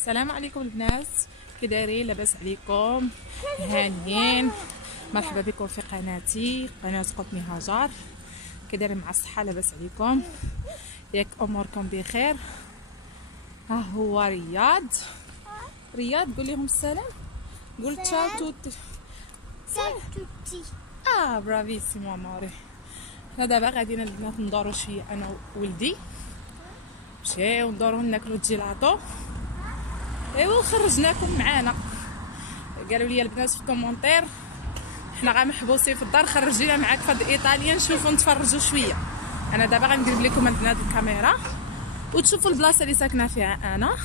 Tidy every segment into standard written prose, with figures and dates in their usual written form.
السلام عليكم البنات، كي دايرين؟ لاباس عليكم؟ هانيين؟ مرحبا بكم في قناتي، قناه قطني هاجر. كي دايرين مع الصحه؟ لاباس عليكم؟ ياك اموركم بخير؟ ها هو رياض قول لهم السلام، قول تشاو توتي. توتي. برافيسيمو اموري. حنا دابا غاديين البنات ندورو شويه انا وولدي، مشيو ندورو ناكلو جيلاطو. ايوا خرجناكم معانا، قالوا لي البنات في الكومونتير حنا غا محبوسين في الدار، خرجينا معاك في ايطاليا نشوفوا نتفرجوا شويه. انا دابا غنقلب لكم البنات الكاميرا وتشوفوا البلاصه اللي ساكنه فيها انا.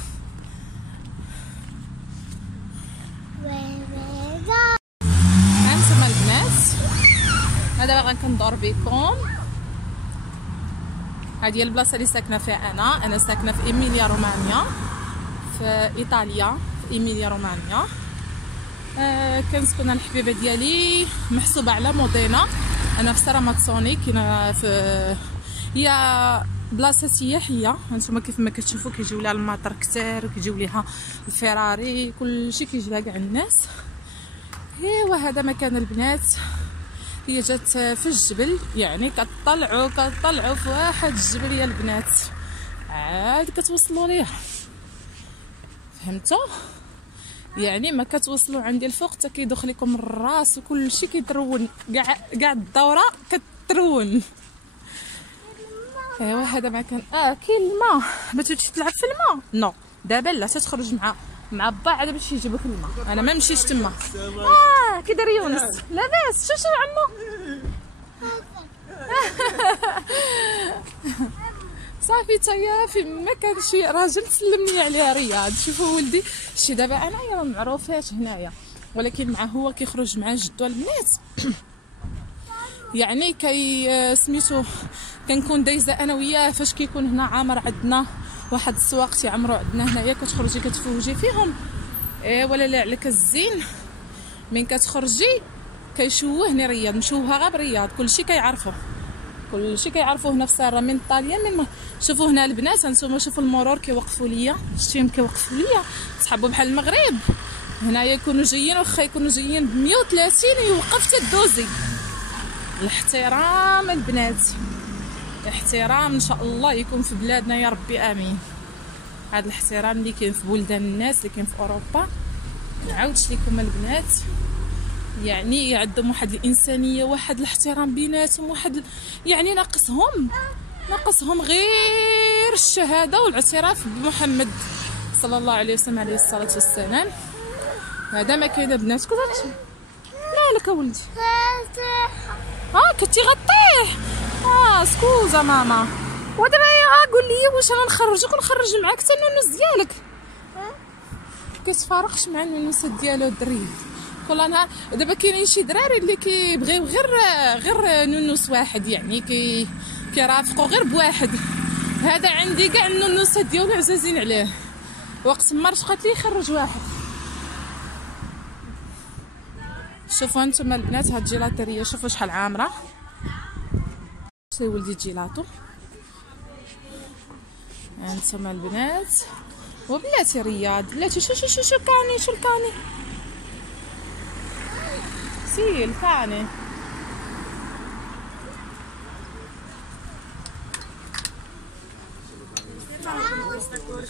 هانتوما البنات، انا دابا غندور بكم. هذه هي البلاصه اللي ساكنه فيها انا ساكنه في ايميليا رومانيا في ايطاليا، في ايميليا رومانيا. كنسكن الحبيبه ديالي محسوبه على مودينا، انا في سراماتسوني، كاينه في هي بلاصه سياحيه. هانتوما كيف ما كتشوفوا كيجيو لها المطر كثار، وكيجيو ليها الفراري، كلشي كيجي لها كاع الناس. ايوا هذا مكان البنات، هي جات في الجبل، يعني كتطلعوا في واحد الجبل يا البنات، عاد كتوصلوا ليه، فهمتوا؟ يعني ما كتوصلوا عندي الفوق حتى كيدوخ لكم الراس وكل شيء كيترون، كاع الدوره كترون. ايوا هذا مكان كاين الماء، بغيتي تلعب في الماء؟ نو دابا لا، تتخرج مع با عاد باش يجيبوك الماء. انا ما مشيتش تما. كي داير يونس؟ لاباس؟ شوشو عمو. صافي تايا في مكان شي راجل سلمني عليه رياض. شوفوا ولدي شي دابا انايا راه معروفات هنايا، ولكن مع هو كيخرج مع جدو البنات. يعني كي سميتو كنكون دايزه انا وياه فاش كيكون هنا عامر عندنا واحد السواق تيعمروا عندنا هنايا، كتخرجي كتفوجي فيهم. ولا لا عليك الزين، من كتخرجي كيشوهني رياض، مشوهه غير برياض، كلشي كيعرفوا هنا في ساره من طاليان. من شوفوا هنا البنات، هانتوما شوفوا المرور كيوقفوا ليا، شتيهم كيوقفوا ليا، صحابو بحال المغرب. هنايا يكونوا جايين، واخا يكونوا جايين ب 130 يوقف تدوزي. الاحترام البنات، الاحترام ان شاء الله يكون في بلادنا يا ربي امين. هذا الاحترام اللي كاين في بلدان الناس، اللي كاين في اوروبا، نعاودش لكم البنات، يعني عندهم واحد الانسانيه، واحد الاحترام بيناتهم، واحد يعني ناقصهم غير الشهاده والاعتراف بمحمد صلى الله عليه وسلم عليه الصلاه والسلام. هذا ما كاين البنات. كلشي مالك اولدي؟ كنتي غطيه. سكوزا ماما. ودابا قول لي واش انا نخرج معاك حتى النونوس ديالك؟ كيتفارقش مع النونوسات ديالو الدري كل نهار. دابا كاينين شي دراري اللي كيبغيو غير نونوس واحد، يعني كيرافقوا غير بواحد. هذا عندي كاع النونوسات ديالو عزازين عليه، وقت ما رشقات لي يخرج واحد. شوفوا انتم البنات هاد الجيلاتيريه، شوفوا شحال عامره. شي ولدي جيلاطو انتم البنات. وبلاتي رياض، بلاتي شو كاني، شو الكاني؟ سي الكاني.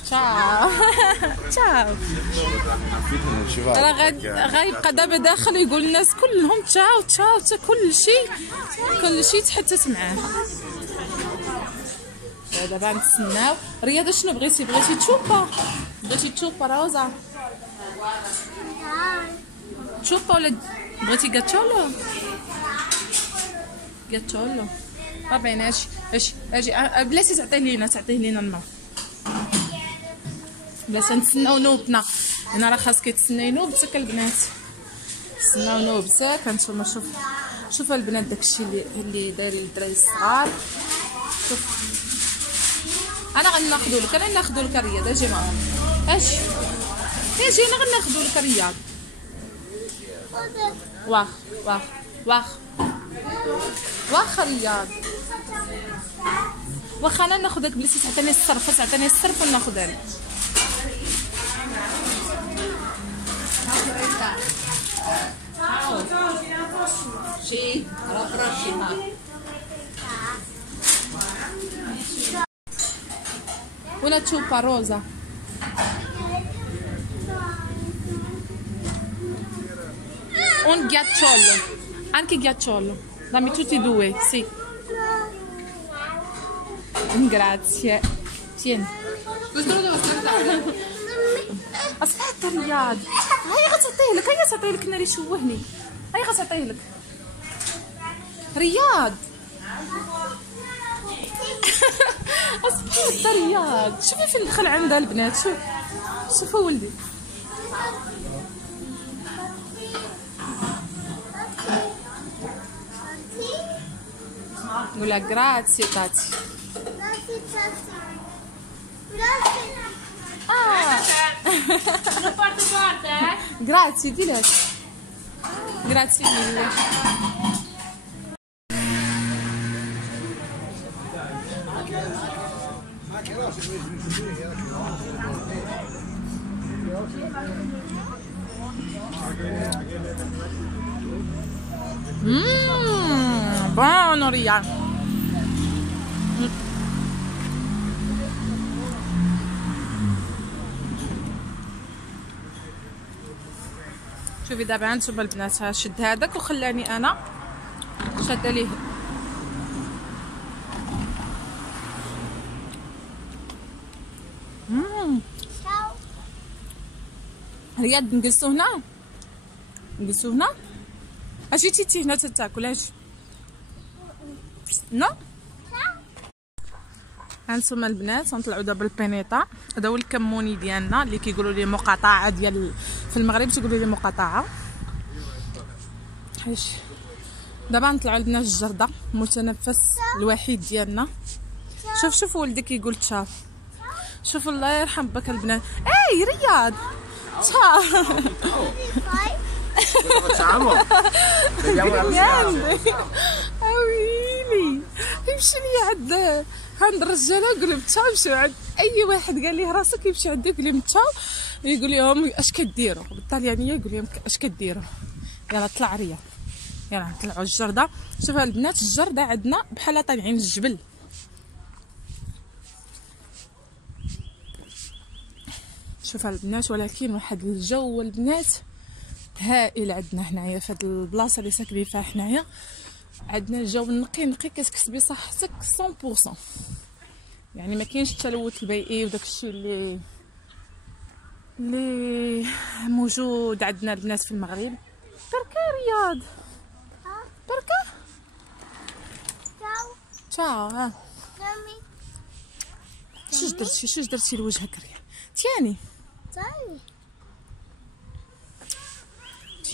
تشاو. راه غيبقى دابا داخل يقول الناس كلهم تشاو حتى كلشي تحتت معاه. دابا نتسناو. رياض شنو بغيتي تشوبا روزا؟ تشوبا ولا بغيتي غاتشولو؟ طبعا اجي بلاتي تعطيه لينا الماء، بلاش نتسناو نوبتنا هنا. راه خاص كيتسناي نوبتك البنات، تسناو نوبتك. هانتوما شوفوا البنات داكشي اللي دايرين الدراري الصغار. شوف انا غناخذوا لك رياض. اجي ماما، اجي انا غناخذوا لك رياض. واخ رياض، واخا انا ناخذك بلاتي تعطيني الصرف وناخذها لك. Una ciupa rosa. Un ghiacciolo. Anche ghiacciolo. Dammi tutti e due, sì. Grazie. Tieni. Questo lo devo aspettare. Aspetta رياض. هيا غتعطيه لك، هيا تعطيه لك، ناري شوهني. هيا غتعطيه لك. رياض. اصبر رياض، شوفي فين دخل عندها البنات. شوفوا ولدي. ولا جراتسي تاتي. Grazie, di lei. Grazie mille. Buono Ria. شوفي دابا هانتوما البنات، شد هذاك وخلاني انا شاده ليه. رياض نجلسو هنا، نجلسو هنا. اجي تيتي هنا تاكل، اجي. نو هانتوما البنات غنطلعو دابا البينيطا. هذا هو الكموني ديالنا اللي كيقولوا ليه مقاطعه ديال في المغرب، تيقولوا ليه مقاطعه. حيش دابا نطلعوا البنات الجرده، المتنفس الوحيد ديالنا. شوف ولدك كيقول تشاو. شوفوا الله يرحم بك البنات. اي رياض تشاو. ويلي يمشي لي عند الرجاله يقول لهم تشاو، يمشيو عند اي واحد قال ليه راسك يمشي عنده يقول لهم تشاو، يقول لهم اش كديروا بالطليانيه، يقول لهم اش كديروا. يلا طلع ريا، يلا نطلعوا الجرده. شوفوا البنات الجرده عندنا بحال طالعين الجبل. شوفوا البنات، ولكن واحد الجو البنات هائل عندنا هنايا في هاد البلاصه اللي ساكنين فيها حنايا. عندنا الجو نقي كتكسبي صحتك 100%، يعني ما كاينش التلوث البيئي وداك الشيء اللي موجود عندنا البنات في المغرب. بركا رياض، بركا تشاو. ها شوش درتي لوجهك رياض؟ تياني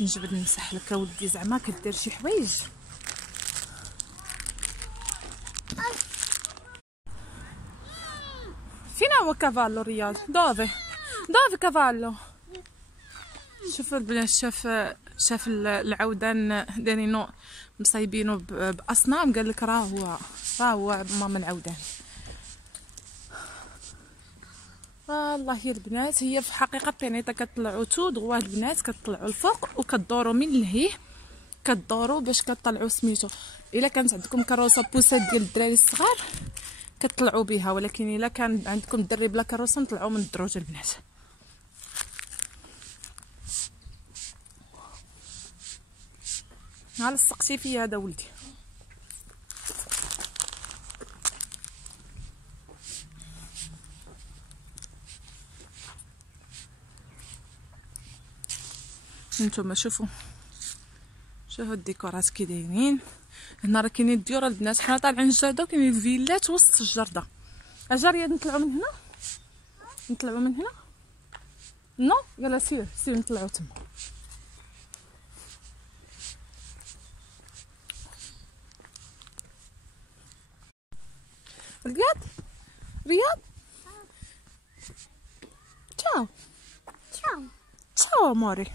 نجبد نمسح لك اولدي، زعما كدير شي حوايج. فين هو كافالو رياض؟ دوفي كافالو. شوفوا البنات، شاف العودان دارينو مصايبينو باصنام، قال لك راه هو ماما العودان. والله يا البنات، هي في حقيقه بينيطه كطلعوا تو دغوا البنات، كطلعوا الفوق وكدوروا من لهيه، كدوروا باش كطلعوا سميتو. الا كانت عندكم كروسه بوسات ديال الدراري الصغار كطلعوا بها، ولكن الا كان عندكم الدري بلا كروسه نطلعوا من الدروج البنات. ها لصقتي فيا هذا ولدي. نتوما شوفوا الديكورات كي دايرين هنا. راه كاينين الديور البنات، حنا طالعين الجرده وكاينين الفيلات وسط الجرده. اجا رياض نطلعوا من هنا، نو يلا سير نطلعوا تما. رياض تشاو موري.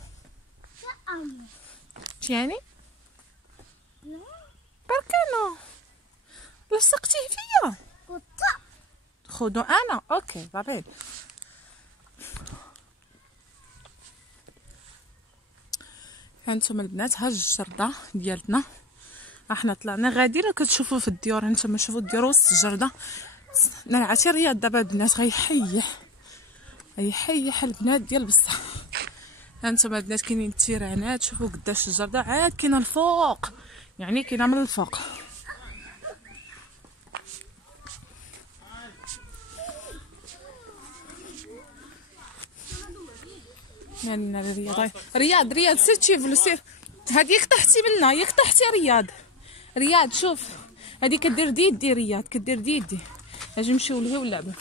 يعني بركانو لصقتيه فيا. خذو انا اوكي بابين. هانتوما البنات، ها الجرده ديالتنا احنا طلعنا غاديين وكتشوفوا في الديور هانتوما، شوفوا الديور وسط الجرده. عرفتي رياض دابا البنات غيحيح البنات ديال بصح. هانتوما البنات كاينين التيرانات، شوفوا قداش الجرده عاد كاينه الفوق، يعني كاينه من الفوق. يعني رياض سير تشوف سير. هادي طحتي منها، ياك طحتي رياض شوف هادي كدير ديدي رياض، كدير ديدي. اجي نمشيو لهي ونلعبوا،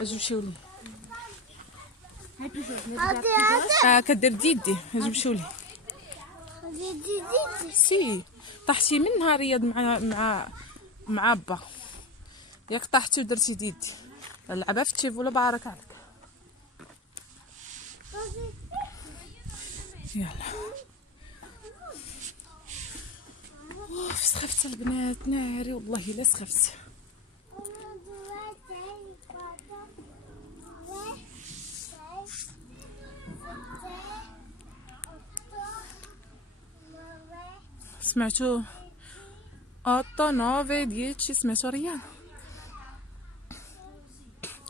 اجي نمشيو لهي. كدير ديدي، اجي نمشيو لهي. سي طحتي منها رياض مع با، ياك طحتي ودرتي ديدي. لعبها في التيفوله بارك عليك. يلا سخفت البنات ناري والله الا سخفت. سمعتو اوتو نوفي ديتشي، سمعتو ريان؟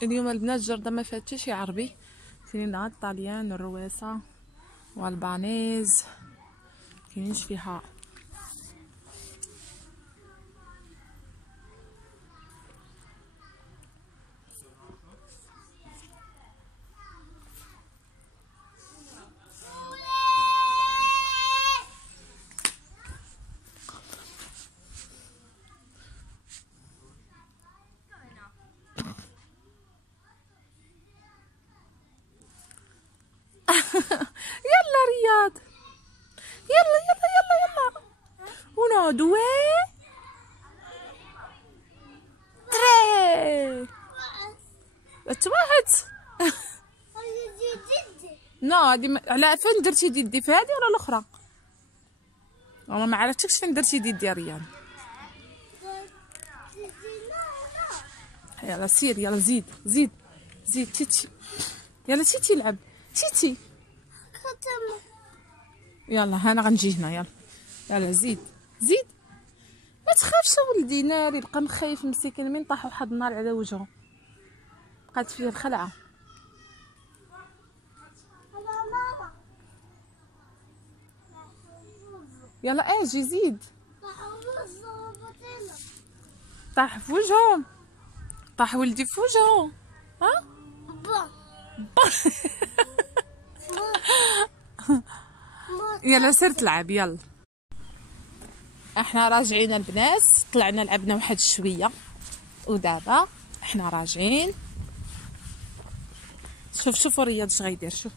اليوم البنات الجرده ما فاتش شي عربي، كاينين الطاليان الرواسه والبانيز، كاينينش فيها يلا رياض يلا ونادوي تري توحت. نو هادي على فين درتي ديدي، في هادي ولا الاخرى؟ والله ما عرفتكش فين درتي ديدي يا رياض. يلا سير، يلا زيد تيتي، يلا تيتي لعب تيتي. يلا هانا غنجي هنا، يلا زيد ما تخافش ولدي ناري. بقى مخايف مسكين، من طاح واحد النار على وجهه بقات فيه الخلعه. يلا اجي زيد. طاح في وجهه، طاح ولدي في وجهه. ها يلا سير تلعب. يلا احنا راجعين البنات، طلعنا لعبنا واحد شويه ودابا احنا راجعين. شوفوا رياض اش غيدير. شوف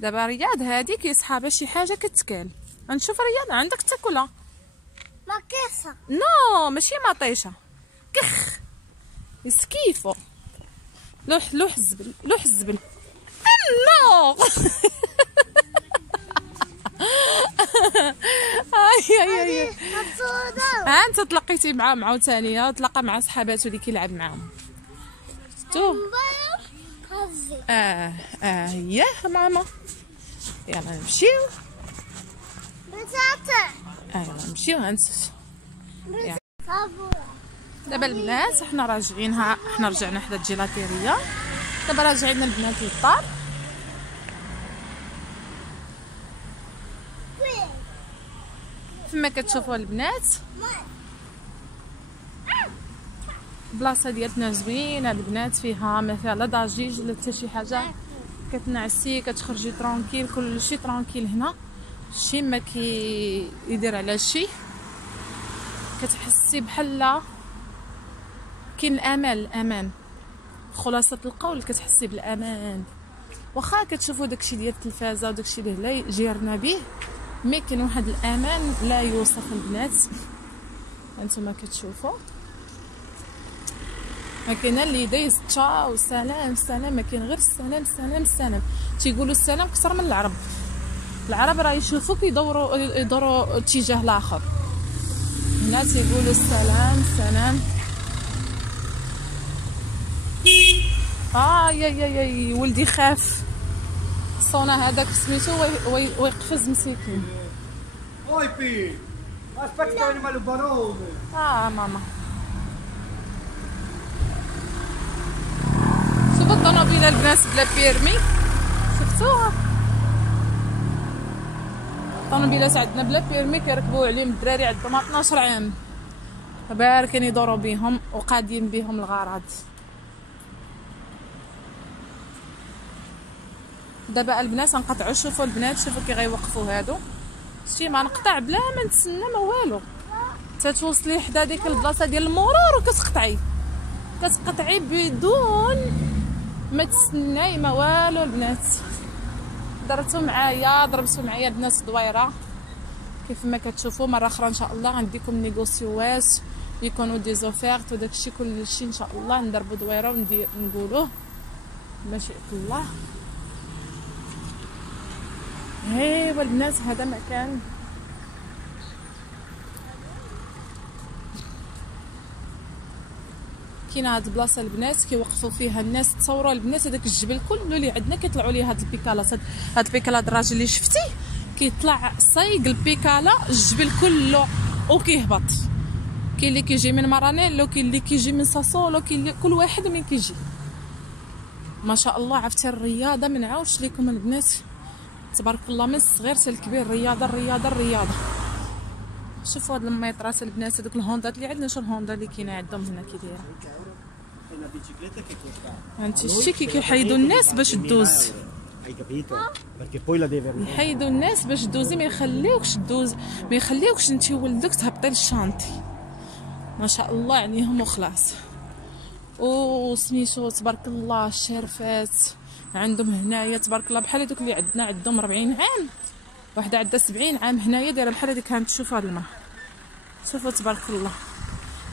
دابا رياض هذيك يسحابها شي حاجه كتكال. غنشوف رياض عندك تاكلها مكيسه. نو ماشي مطيشه، كخ سكيفو. لوح الزبل نو. اي انت تلاقيتي معاهم عاوتاني، تلاقى مع صحاباتو اللي كيلعب معاهم. شفتو ياه ماما. يلا نمشيو يلا نمشيو هانت. دابا البنات حنا راجعين، حنا رجعنا حدا الجيلاتيريه، دابا راجعين البنات للدار. كما كتشوفوا البنات البلاصه ديالتنا زوينه البنات، فيها مثلا ضجيج ولا حتى شي حاجه، كتنعسي كتخرجي ترونكيل، كلشي ترونكيل هنا، شي ما كيدير على شي، كتحسي بحال كاين الامان. خلاصه القول كتحسي بالامان، واخا كتشوفوا داكشي ديال التلفازه وداكشي اللي لا جيرنا به، مي كاين واحد الامان لا يوصف البنات. هانتوما كتشوفوا ما كاين اللي دايز تشاو سلام، ما كاين غير السلام. تيقولوا السلام كثر من العرب راه يشوفوك يدوروا اتجاه الاخر. هنا تيقولوا السلام. يا ولدي خاف صونا هذاك سميتو ويقفز مسكين. Aspetta che viene male il barone. ماما شوفوا الطوموبيله البنات بلا بيرمي، شفتوها الطوموبيلات عندنا بلا بيرمي كيركبوا عليهم الدراري عندهم 12 عام باركين يدوروا بهم وقادين بهم الغرض. دابا البنات غنقطعوا، شوفوا البنات شوفوا كي غيوقفوا هادو، شتي ما نقطع بلا ما نتسنى ما والو، تتوصلي حدا ديك البلاصه ديال المرور وكتقطعي بدون ما تسناي ما والو. البنات ضربتوا معايا الناس دويره كيف ما كتشوفوا. مره اخرى ان شاء الله غنديكم نيغوسيوات يكونوا دي زوفيرت وداكشي كلشي ان شاء الله نضربوا دويره ونقولوه بمشيئه الله. ايوا البنات هذا مكان كاينه هاد البلاصه البنات كيوقفوا فيها الناس تصوروا البنات هذاك الجبل كله اللي عندنا كيطلعوا ليه هاد البيكالات. هاد البيكالات الراجل اللي شفتي كيطلع صايق البيكالا الجبل كله وكيهبط. كاين اللي كيجي من مارانيلو، كاين اللي كيجي من ساسولو، كاين اللي كل واحد من كيجي. ما شاء الله عرفتي الرياضه ما نعاودش لكم البنات تبارك الله من الصغير حتى الكبير الرياضه. شوفوا هاد الميطرات البنات هذوك الهوندات اللي عندنا، شو الهوندا اللي كاينه عندهم هنا كي دايره انت شتي كيحيدوا الناس باش دوز، يحيدوا الناس باش دوزي ما يخليوكش دوز، ما يخليوكش انت ولدك تهبطي للشانطي. ما شاء الله عليهم وخلاص. وسميتو تبارك الله الشرفات عندهم هنايا تبارك الله بحال هذوك اللي عندنا عندهم 40 عام، وحده عندها 70 عام هنايا دايره بحال هذيك. كانت تشوف هاد الماء شوفوا تبارك الله،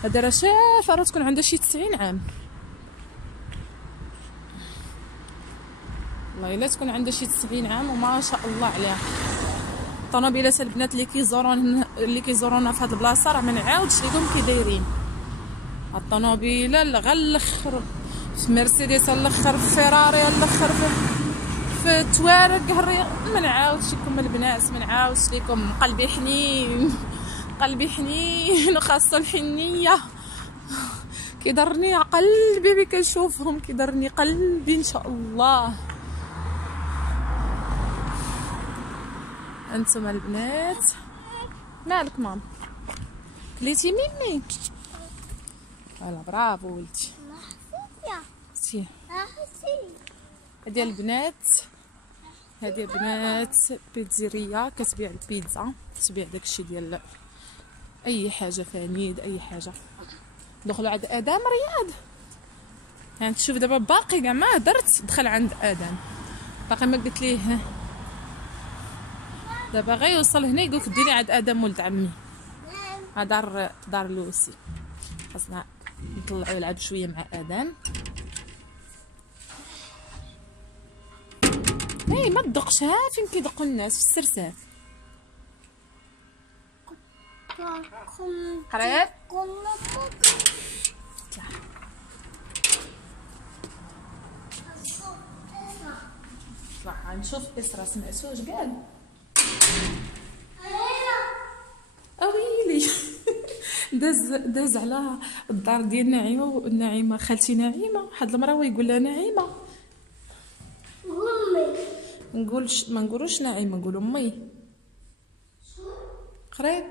هذا راه شافه راه تكون عندها شي 90 عام والله الا تكون عندها شي 90 عام وما شاء الله عليها. الطوموبيلات البنات اللي كيزورونا في هاد البلاصه راه ما نعاودش لكم كي دايرين. الطوموبيله غير الاخر في مرسيدس الاخر في فيراري الاخر في توارق ما نعاودش لكم البنات، ما نعاودش لكم. قلبي حنين وخاصه الحنيه كيضرني قلبي ملي كنشوفهم، كيضرني قلبي ان شاء الله. انتم البنات مالك مام كليتي ميمي؟ فوالا برافو ولدي. سي هادي البنات بيتزيريا كتبيع البيتزا، كتبيع داكشي ديال اي حاجه فانيد اي حاجه. دخلوا عند ادم رياض يعني تشوف دابا باقي كاع ما هدرت، دخل عند ادم باقي ما قلت ليه دابا غيوصل هنا يقولك ديري عند ادم ولد عمي. دار لوسي خاصنا نطلعو يلعب شويه مع ادم. اي ما تدقش، ها فين كيدقوا الناس في السرساف. قريب طلع نشوف اسرا. سمعتو واش قال؟ اويلي داز على الدار ديال نعيمه خالتي نعيمه، واحد المراه ويقول لها نعيمه، ما نقولوش نعيمه نقولوا امي قريب.